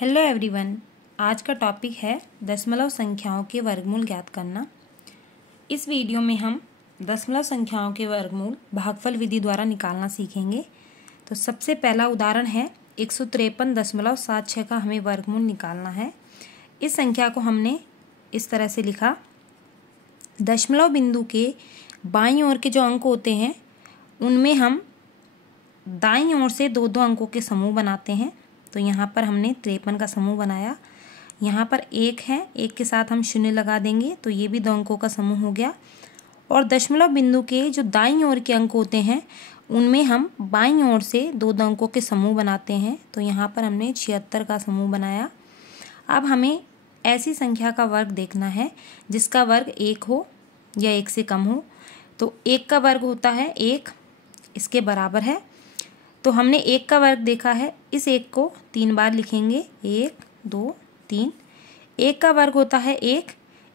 Hello everyone. आज का topic है दशमलव संख्याओं के वर्गमूल ज्ञात करना। इस वीडियो में हम दशमलव संख्याओं के वर्गमूल भागफल विधि द्वारा निकालना सीखेंगे। तो सबसे पहला उदाहरण है 153.76 का हमें वर्गमूल निकालना है। इस संख्या को हमने इस तरह से लिखा, दशमलव बिंदु के बाईं ओर के जो अंक होते हैं उनमें हम दाईं ओर से दो दो अंकों के समूह बनाते हैं। तो यहाँ पर हमने 53 का समूह बनाया। यहाँ पर 1 है, 1 के साथ हम 0 लगा देंगे तो ये भी दो अंकों का समूह हो गया। और दशमलव बिंदु के जो दाईं ओर के अंक होते हैं उनमें हम बाईं ओर से दो दो अंकों के समूह बनाते हैं। तो यहाँ पर हमने 76 का समूह बनाया। अब हमें ऐसी संख्या का वर्ग देखना है जिसका वर्ग 1 हो या 1 से कम हो। तो 1 का वर्ग होता है 1, इसके बराबर है। तो हमने 1 का वर्ग देखा है, इस 1 को 3 बार लिखेंगे, 1 2 3। 1 का वर्ग होता है 1,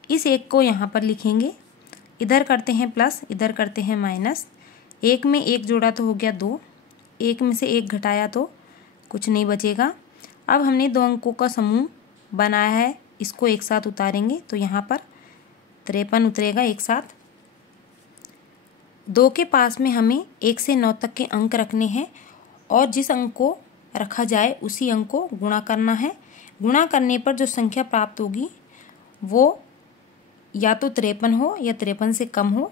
इस 1 को यहाँ पर लिखेंगे, इधर करते हैं प्लस, इधर करते हैं माइनस। 1 में 1 जोड़ा तो हो गया 2, 1 में से 1 घटाया तो कुछ नहीं बचेगा। अब हमने दो अंकों का समूह बनाया है, इसको एक साथ उतारेंगे तो यहाँ पर 53 उतरेगा एक साथ। 2 के पास में हमें 1 से 9 तक के अंक रखने हैं और जिस अंक को रखा जाए उसी अंक को गुणा करना है। गुणा करने पर जो संख्या प्राप्त होगी वो या तो 53 हो या 53 से कम हो।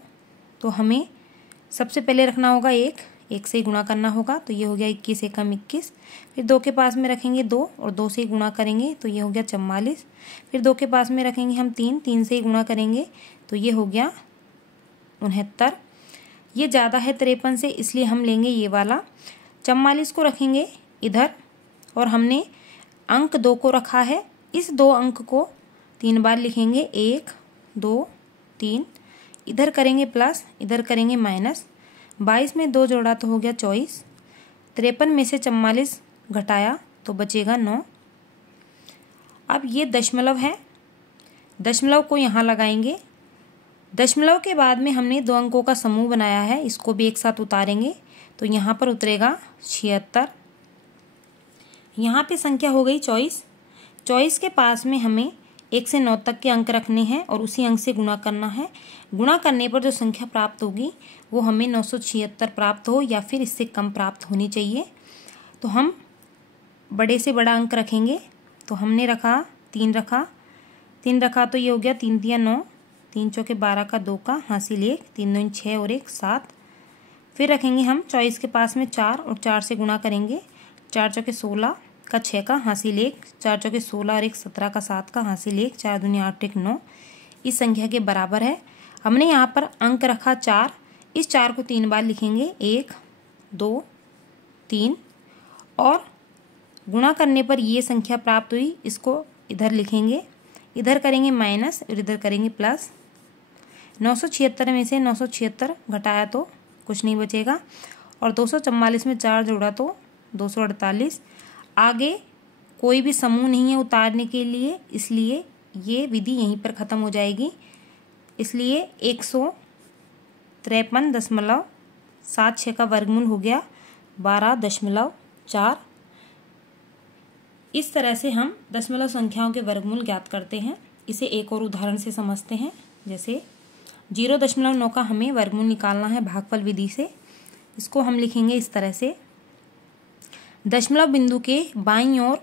तो हमें सबसे पहले रखना होगा 1 से ही गुणा करना होगा। तो ये हो गया 21 एकम 21। फिर 2 के पास में रखेंगे 2 और 2 से ही गुणा करेंगे तो ये हो गया 44। फिर 2 के पास में रखेंगे हम 3 से ही गुणा करेंगे तो ये हो गया 69। ये ज़्यादा है 53 से, इसलिए हम लेंगे ये वाला। 44 को रखेंगे इधर और हमने अंक 2 को रखा है, इस 2 अंक को 3 बार लिखेंगे, 1 2 3। इधर करेंगे प्लस, इधर करेंगे माइनस। 22 में 2 जोड़ा तो हो गया 24। 53 में से 44 घटाया तो बचेगा 9। अब ये दशमलव है, दशमलव को यहाँ लगाएंगे। दशमलव के बाद में हमने दो अंकों का समूह बनाया है, इसको भी एक साथ उतारेंगे तो यहाँ पर उतरेगा 76। यहाँ पे संख्या हो गई 24। 24 के पास में हमें 1 से 9 तक के अंक रखने हैं और उसी अंक से गुणा करना है। गुणा करने पर जो संख्या प्राप्त होगी वो हमें 976 प्राप्त हो या फिर इससे कम प्राप्त होनी चाहिए। तो हम बड़े से बड़ा अंक रखेंगे। तो हमने रखा 3 रखा तो ये हो गया 3 3 9, 3 चौके 12 का 2 का हासिल 1, 3 2 6 और 1 7। फिर रखेंगे हम 24 के पास में 4 और 4 से गुणा करेंगे, 4 चौके 16 का 6 का हासिल 1, 4 चौके 16 और 1 17 का 7 का हासिल 1, 4 दूनी 8 1 9 इस संख्या के बराबर है। हमने यहाँ पर अंक रखा 4, इस 4 को 3 बार लिखेंगे, 1 2 3 और गुणा करने पर ये संख्या प्राप्त हुई, इसको इधर लिखेंगे, इधर करेंगे माइनस और इधर करेंगे प्लस। 976 में से 976 घटाया तो कुछ नहीं बचेगा और 244 में 4 जोड़ा तो 248। आगे कोई भी समूह नहीं है उतारने के लिए, इसलिए ये विधि यहीं पर ख़त्म हो जाएगी। इसलिए 153.76 का वर्गमूल हो गया 12.4। इस तरह से हम दशमलव संख्याओं के वर्गमूल ज्ञात करते हैं। इसे एक और उदाहरण से समझते हैं। जैसे 0.9 का हमें वर्गमूल निकालना है भागफल विधि से। इसको हम लिखेंगे इस तरह से, दशमलव बिंदु के बाईं ओर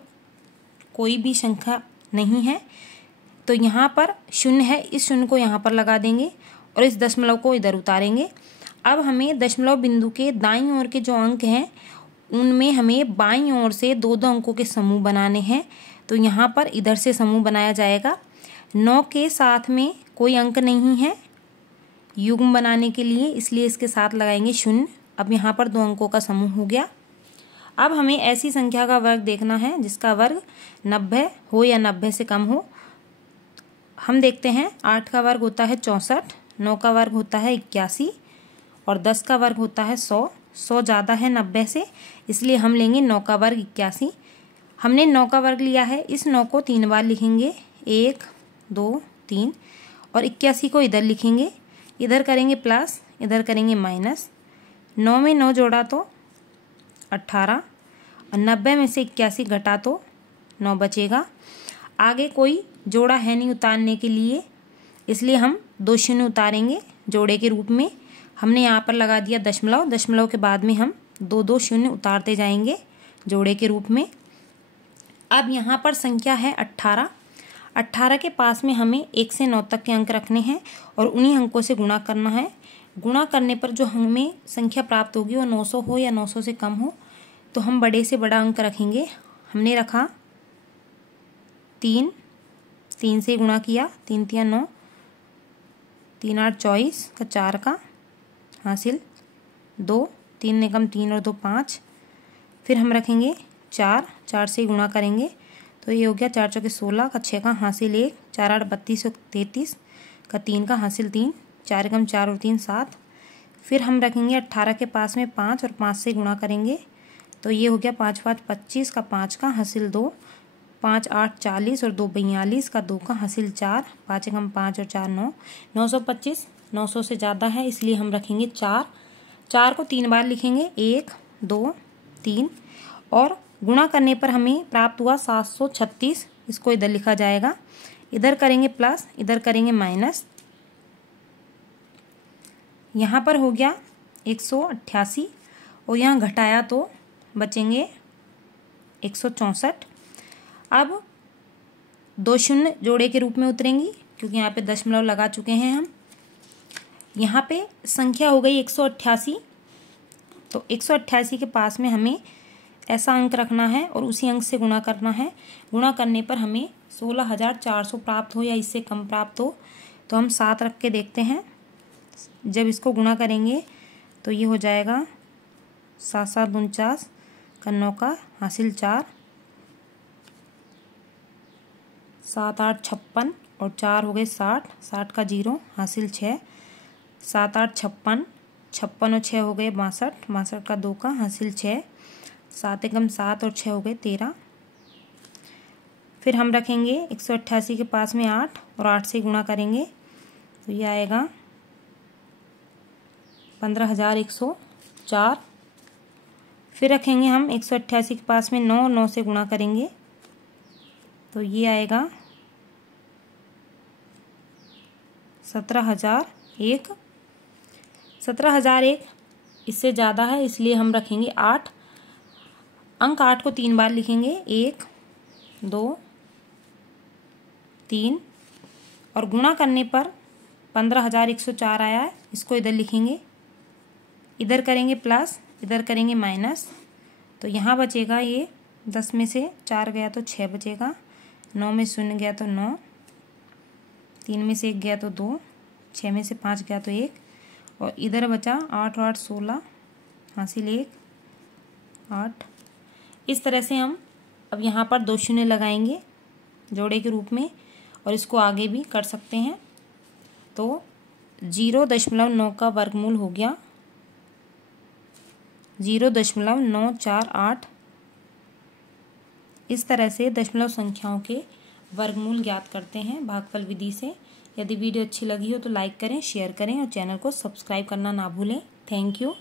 कोई भी संख्या नहीं है तो यहाँ पर 0 है, इस 0 को यहाँ पर लगा देंगे और इस दशमलव को इधर उतारेंगे। अब हमें दशमलव बिंदु के दाईं ओर के जो अंक हैं उनमें हमें बाईं ओर से दो दो अंकों के समूह बनाने हैं। तो यहाँ पर इधर से समूह बनाया जाएगा। 9 के साथ में कोई अंक नहीं है युग्म बनाने के लिए, इसलिए इसके साथ लगाएंगे 0। अब यहाँ पर दो अंकों का समूह हो गया। अब हमें ऐसी संख्या का वर्ग देखना है जिसका वर्ग 90 हो या 90 से कम हो। हम देखते हैं 8 का वर्ग होता है 64, 9 का वर्ग होता है 81 और 10 का वर्ग होता है 100। 100 ज़्यादा है 90 से, इसलिए हम लेंगे 9 का वर्ग 81। हमने 9 का वर्ग लिया है, इस 9 को 3 बार लिखेंगे, 1 2 3 और 81 को इधर लिखेंगे, इधर करेंगे प्लस, इधर करेंगे माइनस। 9 में 9 जोड़ा तो 18 और 90 में से 81 घटा तो 9 बचेगा। आगे कोई जोड़ा है नहीं उतारने के लिए, इसलिए हम 2 शून्य उतारेंगे जोड़े के रूप में। हमने यहाँ पर लगा दिया दशमलव, दशमलव के बाद में हम 2 शून्य उतारते जाएंगे जोड़े के रूप में। अब यहाँ पर संख्या है 18। 18 के पास में हमें 1 से 9 तक के अंक रखने हैं और उन्हीं अंकों से गुणा करना है। गुणा करने पर जो हमें संख्या प्राप्त होगी वो 900 हो या 900 से कम हो, तो हम बड़े से बड़ा अंक रखेंगे। हमने रखा 3, 3 से गुणा किया, 3 तिया 9, 3 8 24 का 4 का हासिल 2, 3 निकम 3 और 2 5। फिर हम रखेंगे 4, 4 से गुणा करेंगे तो ये हो गया 4 चौके 16 का 6 का हासिल 1, 4 8 32 और 33 का 3 का हासिल 3, 4 एकम 4 और 3 7। फिर हम रखेंगे 18 के पास में 5 और 5 से गुणा करेंगे तो ये हो गया 5 5 25 का 5 का हासिल 2, 5 8 40 और 2 42 का 2 का हासिल 4, 5 एकम 5 और 4 9। 925 900 से ज़्यादा है इसलिए हम रखेंगे 4। 4 को 3 बार लिखेंगे, 1 2 3, और गुणा करने पर हमें प्राप्त हुआ 736। इसको इधर लिखा जाएगा, इधर करेंगे प्लस, इधर करेंगे माइनस। यहाँ पर हो गया 188 और यहाँ घटाया तो बचेंगे 164। अब 2 शून्य जोड़े के रूप में उतरेंगी क्योंकि यहाँ पे दशमलव लगा चुके हैं हम। यहाँ पे संख्या हो गई 188, तो 188 के पास में हमें ऐसा अंक रखना है और उसी अंक से गुणा करना है। गुणा करने पर हमें 16,400 प्राप्त हो या इससे कम प्राप्त हो, तो हम 7 रख के देखते हैं। जब इसको गुणा करेंगे तो ये हो जाएगा 7 7 49 का 9 का हासिल 4, 7 8 56 और 4 हो गए 60, 60 का 0 हासिल 6, 7 8 56, 56 और 6 हो गए 62, 62 का 2 का हासिल 6, 7 एकम 7 और 6 हो गए 13। फिर हम रखेंगे 188 के पास में 8 और 8 से गुणा करेंगे तो ये आएगा 15,104। फिर रखेंगे हम 188 के पास में 9 और 9 से गुणा करेंगे तो ये आएगा 17,001। 17,001 इससे ज़्यादा है इसलिए हम रखेंगे 8। अंक 8 को 3 बार लिखेंगे, 1 2 3, और गुणा करने पर 15,104 आया है। इसको इधर लिखेंगे, इधर करेंगे प्लस, इधर करेंगे माइनस, तो यहाँ बचेगा ये 10 में से 4 गया तो 6 बचेगा, 9 में 0 गया तो 9, 3 में से 1 गया तो 2, 6 में से 5 गया तो 1, और इधर बचा 8 और 8 16 हासिल 1 8। इस तरह से हम अब यहाँ पर 2 शून्य लगाएंगे जोड़े के रूप में और इसको आगे भी कर सकते हैं। तो 0.9 का वर्गमूल हो गया 0.948। इस तरह से दशमलव संख्याओं के वर्गमूल ज्ञात करते हैं भागफल विधि से। यदि वीडियो अच्छी लगी हो तो लाइक करें, शेयर करें और चैनल को सब्सक्राइब करना ना भूलें। Thank you.